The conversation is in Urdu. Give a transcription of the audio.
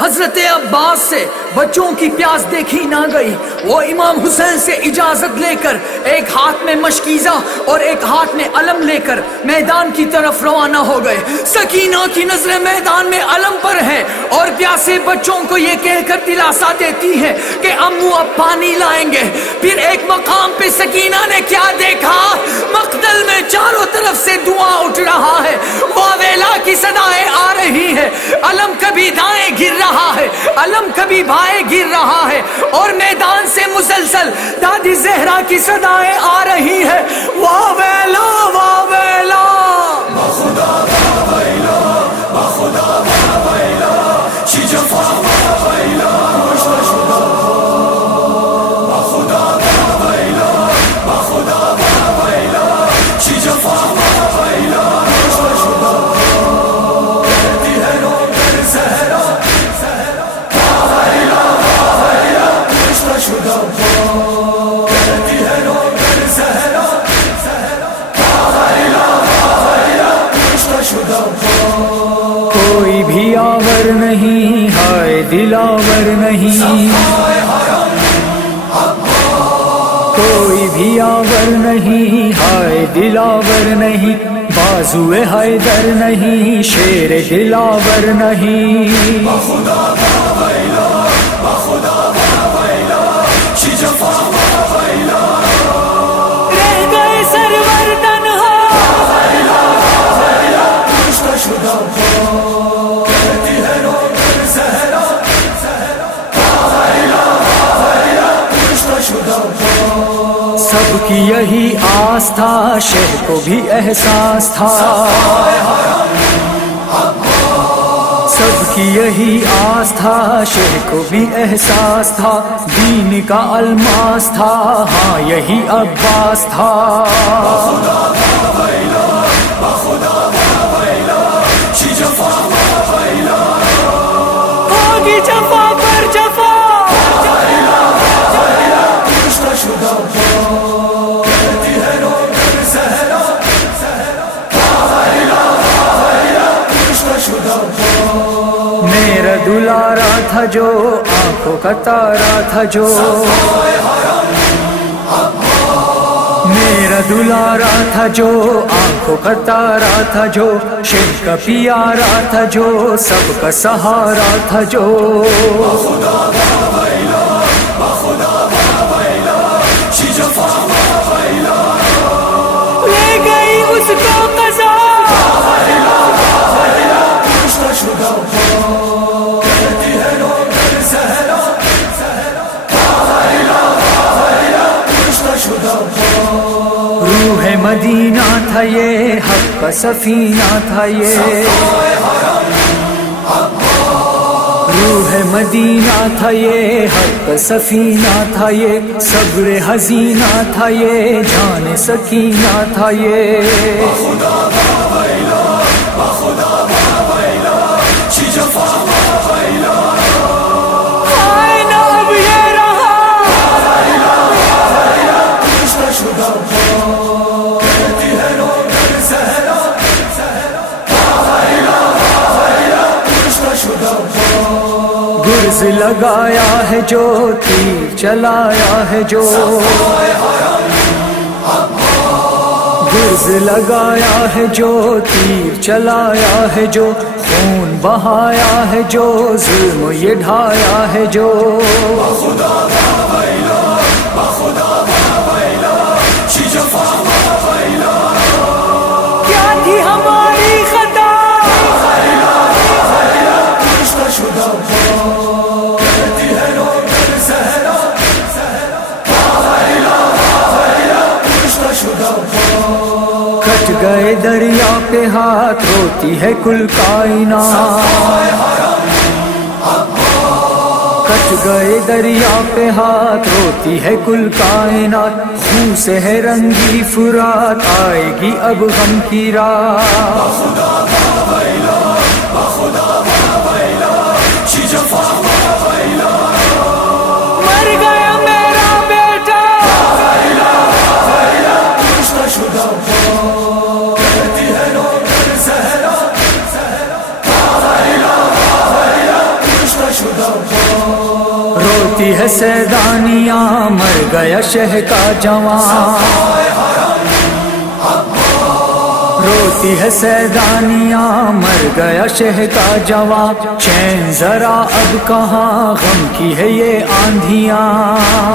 حضرت عباس سے بچوں کی پیاس دیکھی نہ گئی۔ وہ امام حسین سے اجازت لے کر ایک ہاتھ میں مشکیزہ اور ایک ہاتھ میں علم لے کر میدان کی طرف روانہ ہو گئے۔ سکینہ کی نظریں میدان میں علم پر ہے اور پیاسے بچوں کو یہ کہہ کر دلاسا دیتی ہے کہ امو اب پانی لائیں گے۔ پھر ایک مقام پہ سکینہ نے کیا دیکھا؟ مقتل میں چاروں طرف سے دعا اٹھ رہا ہے، واویلا کی صدائیں آ رہی ہے، علم کبھی دائیں گر رہا ہے، علم کبھی بائیں گر رہا ہے، اور میدان سے مسلسل دادی زہرا کی صدائیں آ رہی ہے، واویلا واویلا بخدا واویلا بخدا واویلا چی جفا واویلا مشتشدا بخدا واویلا بخدا واویلا چی جفا واویلا مشتشدا کہتی ہے رو در زہرا واویلا واویلا مشتشدا کہتی ہے رو در زہرا واویلا واویلا مشتشدا کوئی بھی آور نہیں ہائے دلاور نہیں، کوئی بھی آور نہیں ہائے دلاور نہیں، بازوئے حیدر نہیں شیر دلاور نہیں۔ بخدا واویلا بخدا واویلا چی جفا واویلا رہ گئے سرور تنہا واویلا واویلا مشتشدا کہتی ہے رو در زہرا واویلا واویلا مشتشدا سب کی یہی آس تھا، شہ کو بھی احساس تھا، سب کی یہی آس تھا، شہ کو بھی احساس تھا، دین کا الماس تھا، ہاں یہی عباس تھا۔ بخدا واویلا بخدا واویلا چی جفا واویلا ہوگی جفا پر جفا، واویلا واویلا مشتشدا کہتی ہے رو در زہرا واویلا واویلا مشتشدا میرا دلارا تھا جو آنکھوں کا تارا تھا جو، میرا دلارا تھا جو آنکھوں کا تارا تھا جو، شہ کا پیارا تھا جو، سب کا سہارا تھا جو۔ بخدا واویلا بخدا واویلا چی جفا واویلا لے گئی اس کو قضا واویلا واویلا مشتشدا کہتی ہے رو در زہرا واویلا واویلا مشتشدا روح مدینہ تھا یہ، حق کا سفینہ تھا یہ، روح مدینہ تھا یہ، حق کا سفینہ تھا یہ، صبر حزینہ تھا یہ، جان سکینہ تھا یہ۔ بخدا واویلا بخدا واویلا چی جفا واویلا آئے نہ اب یہ رہا واویلا واویلا مشتشدا کہتی ہے رو در زہرا واویلا واویلا مشتشدا گرز لگایا ہے جو، تیر چلایا ہے جو، گرز لگایا ہے جو، تیر چلایا ہے جو، خون بہایا ہے جو، ظلم یہ ڈھایا ہے جو۔ بخدا واویلا بخدا واویلا چی جفا واویلا کیا تھی ہماری خطا واویلا واویلا مشتشدا کہتی ہے رو در زہرا واویلا واویلا مشتشدا کٹ گئے دریا پہ ہاتھ، روتی ہے کل کائنات، کٹ گئے دریا پہ ہاتھ، روتی ہے کل کائنات، خون سے ہے رنگی فرات، آئے گی اب غم کی رات۔ بخدا واویلا بخدا واویلا چی جفا واویلا مر گیا میرا بیٹا واویلا واویلا مشتشدا کہتی ہے رو در زہرا واویلا واویلا روتی ہے سیدانیاں مر گیا شہ کا جوان، روتی ہے سیدانیاں مر گیا شہ کا جوان، چین ذرا اب کہاں غم کی ہے یہ آندھیاں،